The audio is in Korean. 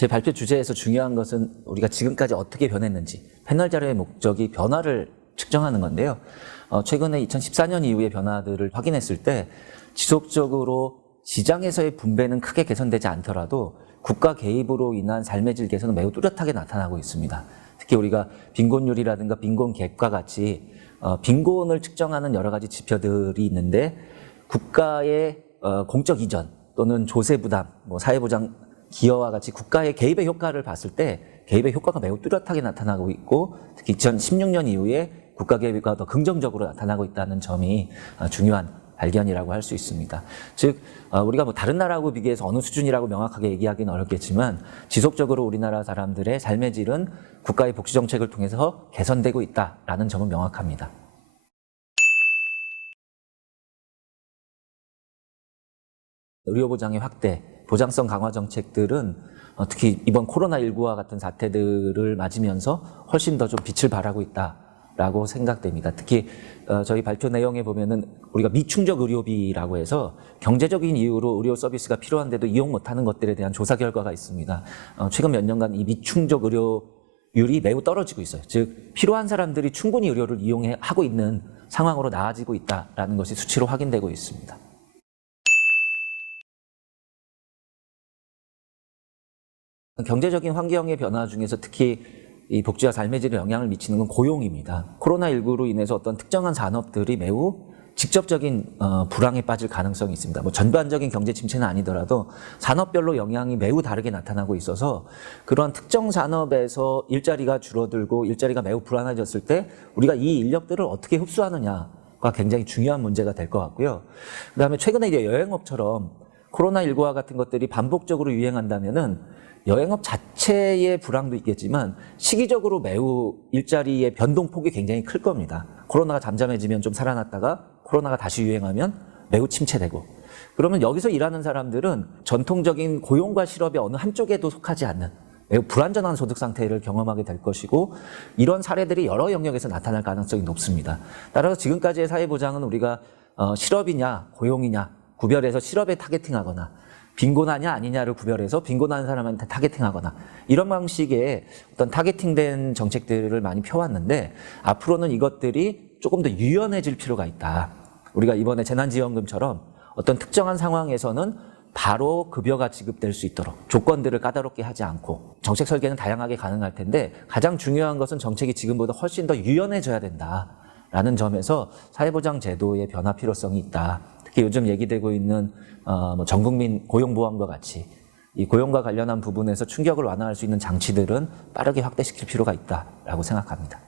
제 발표 주제에서 중요한 것은 우리가 지금까지 어떻게 변했는지, 패널 자료의 목적이 변화를 측정하는 건데요. 최근에 2014년 이후의 변화들을 확인했을 때 지속적으로 시장에서의 분배는 크게 개선되지 않더라도 국가 개입으로 인한 삶의 질 개선은 매우 뚜렷하게 나타나고 있습니다. 특히 우리가 빈곤율이라든가 빈곤갭과 같이 빈곤을 측정하는 여러 가지 지표들이 있는데 국가의 공적 이전 또는 조세 부담, 사회보장 기여와 같이 국가의 개입의 효과를 봤을 때 개입의 효과가 매우 뚜렷하게 나타나고 있고 특히 2016년 이후에 국가 개입이 더 긍정적으로 나타나고 있다는 점이 중요한 발견이라고 할 수 있습니다. 즉 우리가 다른 나라하고 비교해서 어느 수준이라고 명확하게 얘기하기는 어렵겠지만 지속적으로 우리나라 사람들의 삶의 질은 국가의 복지 정책을 통해서 개선되고 있다라는 점은 명확합니다. 의료보장의 확대, 보장성 강화 정책들은 특히 이번 코로나19와 같은 사태들을 맞으면서 훨씬 더 좀 빛을 발하고 있다라고 생각됩니다. 특히 저희 발표 내용에 보면은 우리가 미충족 의료비라고 해서 경제적인 이유로 의료 서비스가 필요한데도 이용 못하는 것들에 대한 조사 결과가 있습니다. 최근 몇 년간 이 미충족 의료율이 매우 떨어지고 있어요. 즉 필요한 사람들이 충분히 의료를 이용하고 있는 상황으로 나아지고 있다라는 것이 수치로 확인되고 있습니다. 경제적인 환경의 변화 중에서 특히 이 복지와 삶의 질에 영향을 미치는 건 고용입니다. 코로나19로 인해서 어떤 특정한 산업들이 매우 직접적인 불황에 빠질 가능성이 있습니다. 전반적인 경제 침체는 아니더라도 산업별로 영향이 매우 다르게 나타나고 있어서 그러한 특정 산업에서 일자리가 줄어들고 일자리가 매우 불안해졌을 때 우리가 이 인력들을 어떻게 흡수하느냐가 굉장히 중요한 문제가 될 것 같고요. 그다음에 최근에 이제 여행업처럼 코로나19와 같은 것들이 반복적으로 유행한다면은 여행업 자체의 불황도 있겠지만 시기적으로 매우 일자리의 변동폭이 굉장히 클 겁니다. 코로나가 잠잠해지면 좀 살아났다가 코로나가 다시 유행하면 매우 침체되고 그러면 여기서 일하는 사람들은 전통적인 고용과 실업의 어느 한쪽에도 속하지 않는 매우 불안전한 소득 상태를 경험하게 될 것이고 이런 사례들이 여러 영역에서 나타날 가능성이 높습니다. 따라서 지금까지의 사회보장은 우리가 실업이냐 고용이냐 구별해서 실업에 타겟팅하거나 빈곤하냐 아니냐를 구별해서 빈곤한 사람한테 타겟팅하거나 이런 방식의 어떤 타겟팅된 정책들을 많이 펴왔는데 앞으로는 이것들이 조금 더 유연해질 필요가 있다. 우리가 이번에 재난지원금처럼 어떤 특정한 상황에서는 바로 급여가 지급될 수 있도록 조건들을 까다롭게 하지 않고 정책 설계는 다양하게 가능할 텐데 가장 중요한 것은 정책이 지금보다 훨씬 더 유연해져야 된다라는 점에서 사회보장 제도의 변화 필요성이 있다. 특히 요즘 얘기되고 있는 전국민 고용보험과 같이 이 고용과 관련한 부분에서 충격을 완화할 수 있는 장치들은 빠르게 확대시킬 필요가 있다라고 생각합니다.